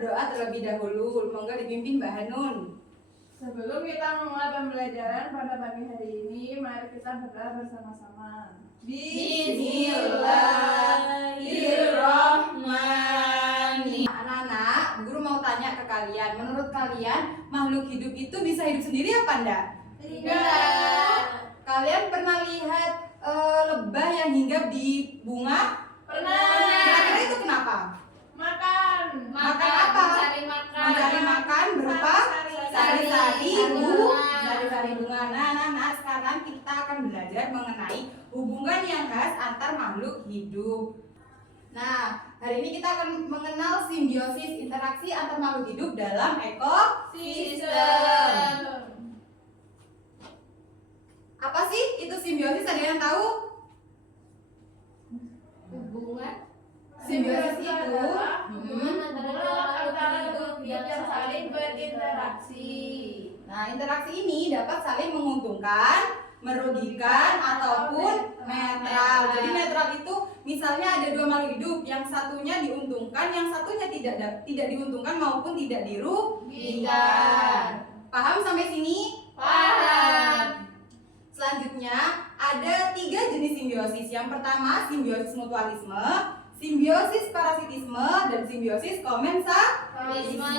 berdoa terlebih dahulu. Monggo dipimpin Mbak Hanun. Sebelum kita memulai pembelajaran pada pagi hari ini, mari kita berdoa bersama-sama. Bismillahirrahmanirrahim. Anak-anak, guru mau tanya ke kalian, menurut kalian makhluk hidup itu bisa hidup sendiri apa enggak? Tidak. Kalian pernah lihat lebah yang hinggap di bunga? Pernah. Kira-kira itu kenapa? Makan. Makan apa? Mencari makan berupa sari-sari bunga. Nah, sekarang kita akan belajar mengenai hubungan yang khas antar makhluk hidup. Nah, hari ini kita akan mengenal simbiosis interaksi antar makhluk hidup dalam ekosistem. Apa sih itu simbiosis? Ada yang tahu? Hubungan Simbiosis itu antara makhluk hidup yang saling berinteraksi. Nah, interaksi ini dapat saling menguntungkan, merugikan, ataupun netral. Jadi netral itu misalnya ada dua makhluk hidup, yang satunya diuntungkan, yang satunya tidak diuntungkan maupun tidak dirugikan. Paham sampai sini? Paham. Selanjutnya ada 3 jenis simbiosis. Yang pertama simbiosis mutualisme, simbiosis parasitisme, dan simbiosis komensalisme.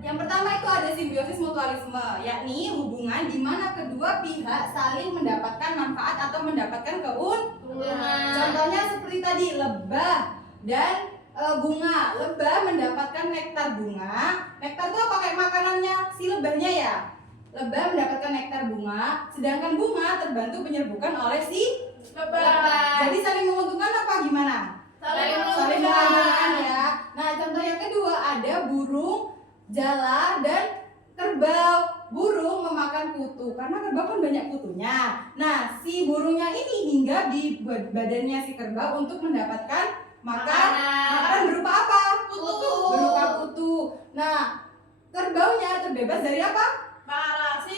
Yang pertama itu ada simbiosis mutualisme, yakni hubungan di mana kedua pihak saling mendapatkan manfaat atau mendapatkan keuntungan. Contohnya seperti tadi lebah dan bunga. Lebah mendapatkan nektar bunga. Nektar itu apa kayak makanannya si lebahnya ya? Lebah mendapatkan nektar bunga, sedangkan bunga terbantu penyerbukan oleh si lebah. Jadi saling menguntungkan apa gimana? Saling menguntungkan ya. Nah, contoh yang kedua ada burung jala dan kerbau. Burung memakan kutu karena kerbau kan banyak kutunya. Nah, si burungnya ini hinggap di badannya si kerbau untuk mendapatkan makanan berupa apa? Kutu. Berupa kutu. Nah, kerbaunya terbebas dari apa?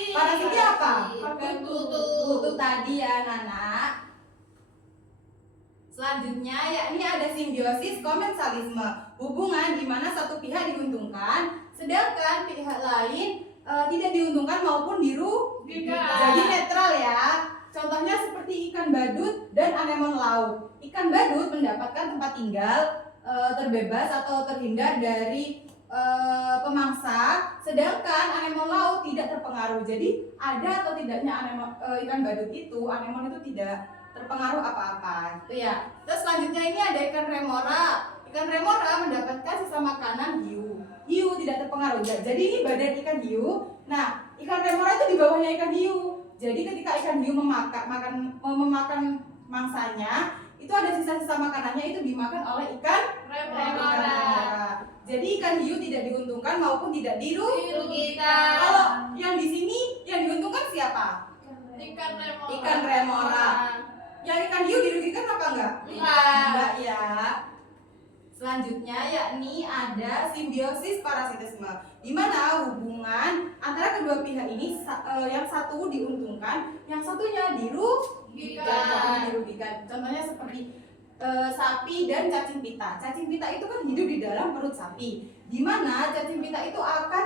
Parasitnya apa? Kutu tadi ya, Nana. Selanjutnya yakni ada simbiosis komensalisme, hubungan di mana satu pihak diuntungkan sedangkan pihak lain tidak diuntungkan maupun dirugikan. Jadi netral ya. Contohnya seperti ikan badut dan anemon laut. Ikan badut mendapatkan tempat tinggal terbebas atau terhindar dari pemangsa, sedangkan anemon laut tidak terpengaruh. Jadi ada atau tidaknya ikan badut itu, anemon itu tidak terpengaruh apa-apa itu ya. Terus selanjutnya ini ada ikan remora. Ikan remora mendapatkan sisa makanan hiu. Hiu tidak terpengaruh. Jadi ini badan ikan hiu. Nah, ikan remora itu di bawahnya ikan hiu. Jadi ketika ikan hiu memakan mangsanya, itu ada sisa-sisa makanannya itu dimakan oleh ikan remora. Jadi ikan hiu tidak diuntungkan maupun tidak dirugikan. Kalau yang di sini yang diuntungkan siapa? Ikan remora. Yang ikan hiu dirugikan apa enggak? Enggak ya. Selanjutnya yakni ada simbiosis parasitisme, di mana hubungan antara kedua pihak ini yang satu diuntungkan, yang satunya dirugikan. Contohnya seperti sapi dan cacing pita. Cacing pita itu kan hidup di dalam perut sapi, di mana cacing pita itu akan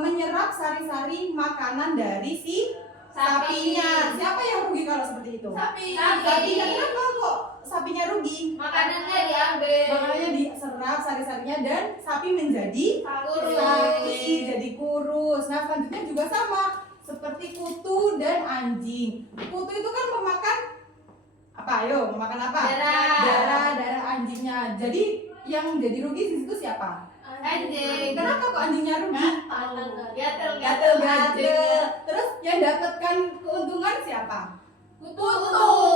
menyerap sari-sari makanan dari si sapinya. Siapa yang rugi kalau seperti itu? Sapinya. Kenapa kok sapinya rugi? makanannya diambil. Makanannya diserap sari-sarinya dan sapi menjadi Kurus. sapi jadi kurus. Nah, selanjutnya juga sama seperti kutu dan anjing. Kutu itu kan memakan apa? Ayo, memakan apa? Darah anjingnya. Jadi yang jadi rugi di situ siapa? Anjing. Kenapa kok anjingnya rugi? Gatel. Terus yang dapatkan keuntungan siapa? Kutu.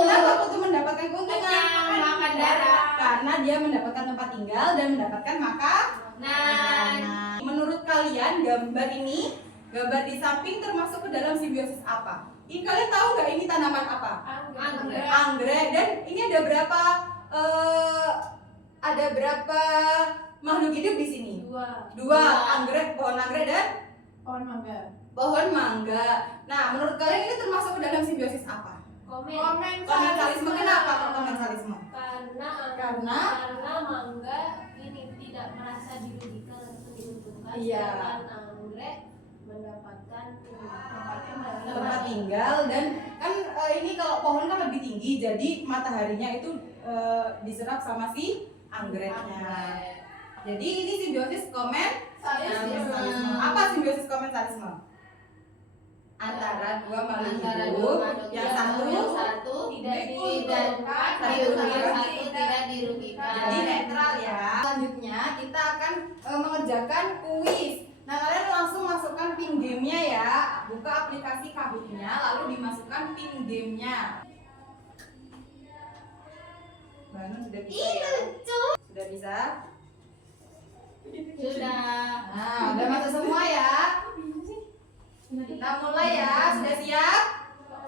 Kenapa kutu mendapatkan keuntungan? Makan darah. Karena dia mendapatkan tempat tinggal dan mendapatkan makanan. Menurut kalian gambar di samping termasuk ke dalam simbiosis apa? Ini kalian tahu nggak ini tanaman apa? Anggrek. Dan ini ada berapa makhluk hidup di sini? Dua. Pohon anggrek dan Pohon mangga. pohon mangga. Nah, menurut kalian ini termasuk ke dalam simbiosis apa? Komensalisme kenapa kok komensalisme? Karena mangga ini tidak merasa dirugikan atau diuntungkan, Iya. sedangkan anggrek mendapatkan Tempat tinggal dan kan ini kalau pohon kan lebih tinggi jadi mataharinya itu diserap sama si anggreknya. Jadi ini simbiosis komensalisme. Apa simbiosis komensalisme? Antara dua makhluk hidup, yang satu tidak diuntungkan, tidak dirugikan. jadi netral ya. Selanjutnya kita akan mengerjakan kuis. Nah kalian langsung masukkan pin gamenya ya. Buka aplikasi Kahoot-nya lalu dimasukkan pin gamenya. Banu sudah bisa ya? Sudah bisa? Sudah. Nah udah masuk semua ya. Kita mulai ya. Sudah siap?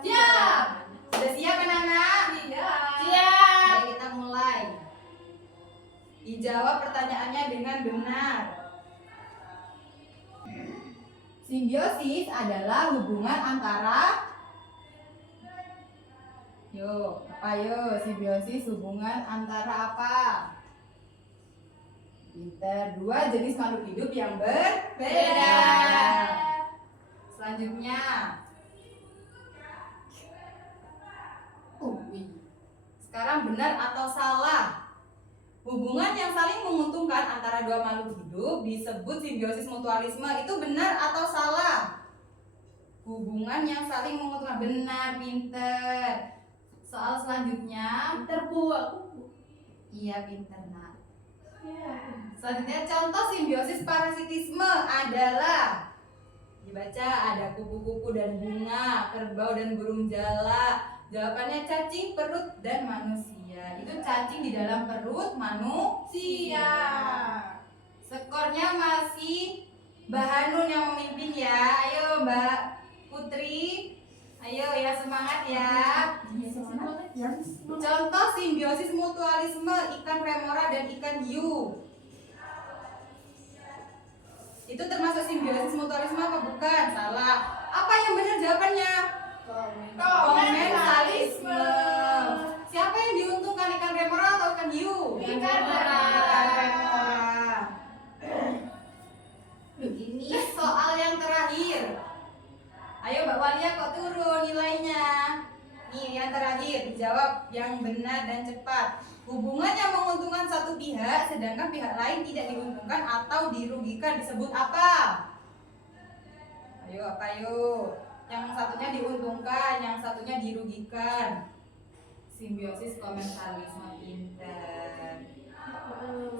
Siap. Sudah siap anak-anak? Siap. Ayo kita mulai. Dijawab pertanyaannya dengan benar. Simbiosis adalah hubungan antara simbiosis hubungan antara apa? Pinter, dua jenis makhluk hidup yang berbeda. Selanjutnya. Sekarang benar atau salah? Hubungan yang saling menguntungkan antara dua makhluk hidup disebut simbiosis mutualisme. Itu benar atau salah? Hubungan yang saling menguntungkan. Benar, pinter. Soal selanjutnya. Iya, pinter nak. Selanjutnya contoh simbiosis parasitisme adalah, dibaca, ada kupu-kupu dan bunga, kerbau dan burung jala. Jawabannya cacing, perut, dan manusia. Itu cacing di dalam perut manusia. Skornya masih Mbak Hanun yang memimpin ya. Ayo Mbak Putri. Ayo ya, semangat ya. Contoh simbiosis mutualisme ikan remora dan ikan hiu. Itu termasuk simbiosis mutualisme apa bukan? Salah. Apa yang benar jawabannya? Komensalisme. Siapa yang diuntungkan, ikan remora atau ikan hiu? Ikan remora. Ini soal yang terakhir. Ayo Mbak Walia kok turun nilainya. Nih yang terakhir, dijawab yang benar dan cepat. Hubungan yang menguntungkan satu pihak sedangkan pihak lain tidak diuntungkan atau dirugikan disebut apa? Ayo apa yuk? Yang satunya diuntungkan, yang satunya dirugikan. Simbiosis komensalisme, pinter.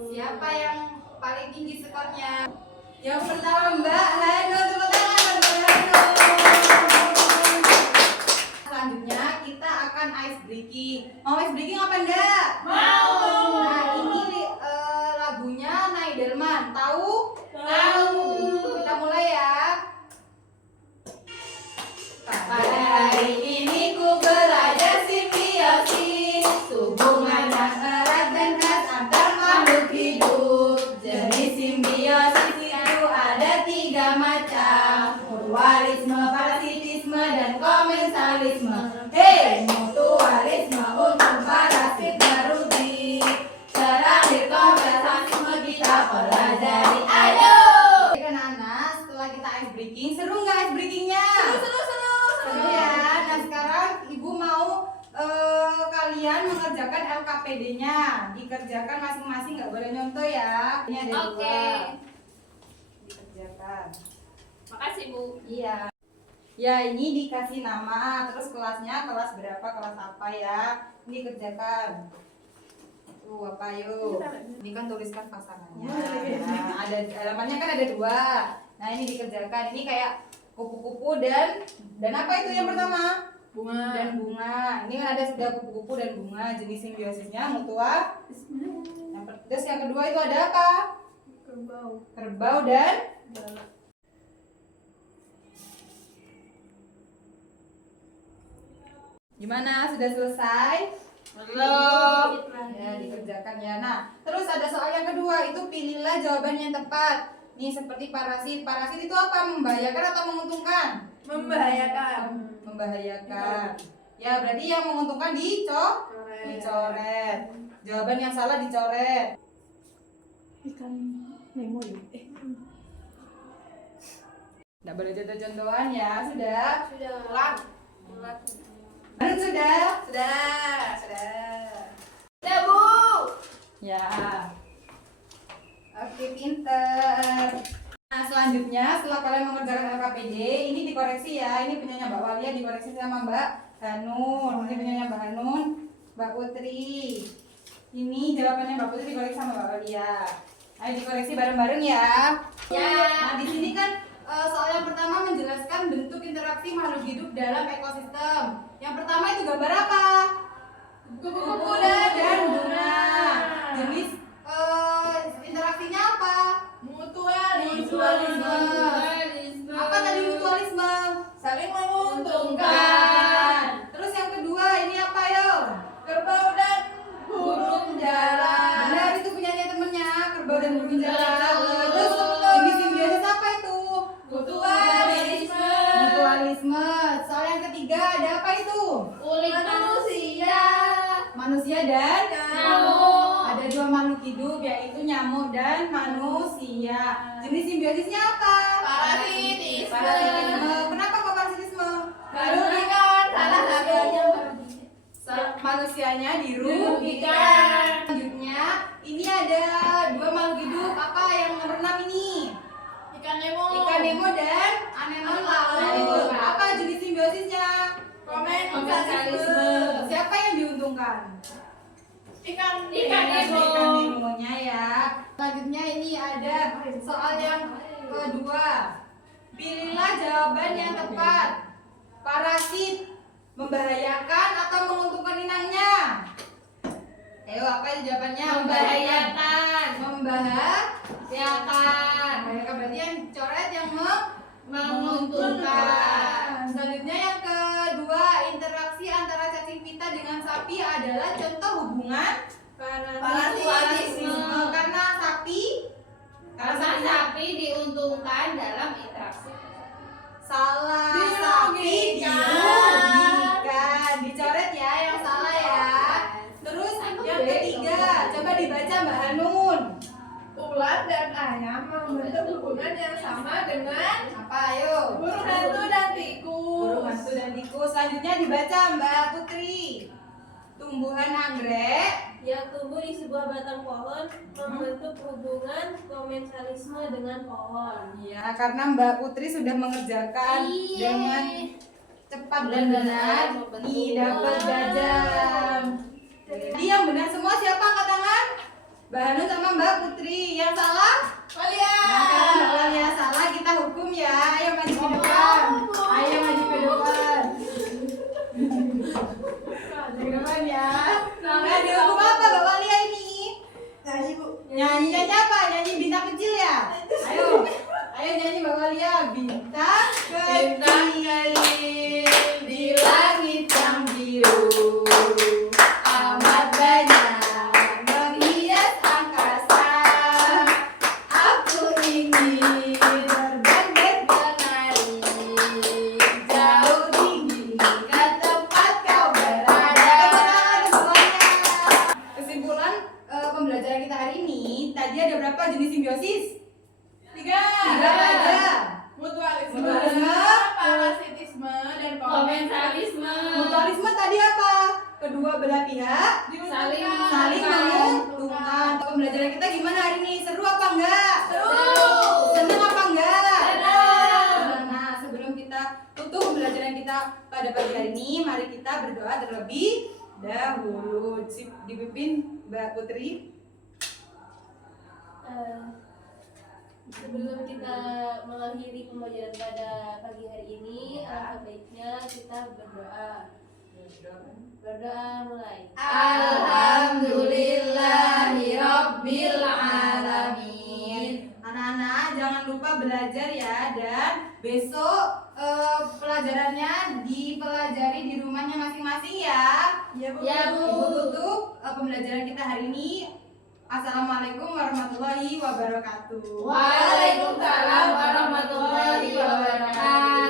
Siapa yang paling tinggi skornya? Yang pertama Mbak Hanun, tepuk tangan Mbak Hanun. Selanjutnya kita akan ice breaking. Mau ice breaking apa enggak? Mau. Nah ini lagunya Naidelman. Tahu? Tahu. Kita mulai ya. Pada hari ini ku belajar simbiosis, hubungan yang erat dan khas antar makhluk hidup. Jenis simbiosis itu ada 3 macam: mutualisme, parasitisme, dan komensalisme. Hei, mutualisme untuk parasit merugi. Terakhir komensalisme kita pelajari. Ayo! Anak-anak, setelah kita ice breaking, seru nggak ice breakingnya? Seru ya. Nah sekarang ibu mau kalian mengerjakan LKPD-nya. Dikerjakan masing-masing, nggak boleh nyontoh ya. Ini ada Oke. 2. Dikerjakan. Makasih Bu. Iya. Ya ini dikasih nama, terus kelasnya kelas berapa, kelas apa ya. Ini kerjakan. Tuh apa yuk? Ini kan tuliskan pasangannya. Nah, ada halamannya kan ada 2. Nah ini dikerjakan. Ini kayak kupu-kupu dan apa itu yang pertama? Bunga. Dan bunga. Ini kan ada sudah kupu-kupu dan bunga. Jenis simbiosisnya mutua. Terus yang kedua itu ada apa? Kerbau dan gimana? Sudah selesai? Belum. Ya, dikerjakan ya. Nah, terus ada soal yang kedua, itu pilihlah jawaban yang tepat. Nih seperti parasit. Parasit itu apa? Membahayakan atau menguntungkan? Membahayakan. Membahayakan. Ya, berarti yang menguntungkan dicoret. Jawaban yang salah dicoret. Ikan Nemo ya? Nggak boleh contoh-contohan ya, sudah? Sudah. Sudah? Sudah. Sudah, Bu. Ya. Oke, pinter. Nah, selanjutnya setelah kalian mengerjakan LKPD, ini dikoreksi ya. Ini punyanya Mbak Walia dikoreksi sama Mbak Hanun. Ini punyanya Mbak Hanun, Mbak Putri. Ini jawabannya Mbak Putri dikoreksi sama Mbak Walia. Ayo dikoreksi bareng-bareng ya. Ya. Nah, di sini kan soal yang pertama menjelaskan bentuk interaksi makhluk hidup dalam ekosistem. Yang pertama itu gambar apa? Kupu-kupu dan bunga. Jenis interaksinya apa? Mutualisme. Apa tadi mutualisme? Saling menguntungkan. Terus yang kedua ini apa yo? Kerbau dan burung jalan. Benar, itu punyanya temennya kerbau dan burung jalan. Betul. Terus jenis simbiosis apa itu? Mutualisme. Mutualisme. Soal yang ketiga ada apa itu? Kulit manusia. Manusia dan Nyamuk. ada dua makhluk hidup yaitu nyamuk dan manusia. Jenis simbiosisnya apa? Parasitisme. Parasitisme. Kenapa kok parasitisme? Merugikan salah satunya. Manusianya Dirugikan. dirugikan. Selanjutnya ini ada dua makhluk hidup. Apa yang nomor 6 ini? Ikan Nemo. Ikan Nemo dan anemon laut. Apa jenis simbiosisnya? Komensalisme. Siapa yang diuntungkan? Ikan Nemo. Ikan Nemonya ya. Selanjutnya ini ada soal yang kedua. Pilihlah jawaban yang tepat. Parasit membahayakan atau menguntungkan inangnya? Ayo, apa itu jawabannya? Membahayakan. Membahayakan. Berarti yang coret yang Menguntungkan. Selanjutnya yang kedua, interaksi antara cacing pita dengan sapi adalah contoh hubungan Parasitisme. Karena Karena sapi diuntungkan dalam interaksi. salah, Dirugikan. sapi dirugikan. Dicoret ya yang salah ya. Terus yang ketiga, coba dibaca Mbak Hanun. Ular dan ayam membentuk hubungan yang sama dengan Apa ayo? burung hantu dan Burung tikus. hantu dan tikus. Selanjutnya dibaca Mbak Putri. Tumbuhan anggrek yang tumbuh di sebuah batang pohon membentuk hubungan komensalisme dengan pohon. ya, karena Mbak Putri sudah mengerjakan dengan cepat dan benar. Nih, dapat jajan. Jadi yang benar semua siapa angkat tangan? Mbak Hanun sama Mbak Putri. Yang salah? Walia. Nah, karena Mbak Walia salah, kita hukum ya. Ayo maju ke depan. Ayo maju ke depan. Maju ke depan ya. Nah, dihukum apa Mbak Walia ini? Nyanyi Bu. Nyanyi apa? Nyanyi bintang kecil ya? Ayo. Ayo nyanyi Mbak Walia. Bintang kecil di langit yang biru. Amat banyak menghias angkasa. Aku ingin terbang menari jauh tinggi ke tempat kau berada. Kesimpulan pembelajaran kita hari ini, tadi ada berapa jenis simbiosis? Tiga aja. Mutualisme. Parasitisme dan Komensalisme. Mutualisme tadi apa? Kedua belah pihak Saling saling menguntungkan. Pembelajaran kita gimana hari ini? Seru apa enggak? Seru. Senang apa enggak? Senang. Nah, sebelum kita tutup pembelajaran kita pada pagi hari ini, mari kita berdoa terlebih dahulu. Dipimpin Mbak Putri. Sebelum kita mengakhiri pembelajaran pada pagi hari ini, alangkah baiknya kita berdoa. Berdoa mulai. Alhamdulillahirabbil alamin. Anak-anak jangan lupa belajar ya, dan besok pelajarannya dipelajari di rumahnya masing-masing ya. Ya Bu. Ya, Bu. Ibu tutup pembelajaran kita hari ini. Assalamualaikum warahmatullahi wabarakatuh. Waalaikumsalam warahmatullahi wabarakatuh.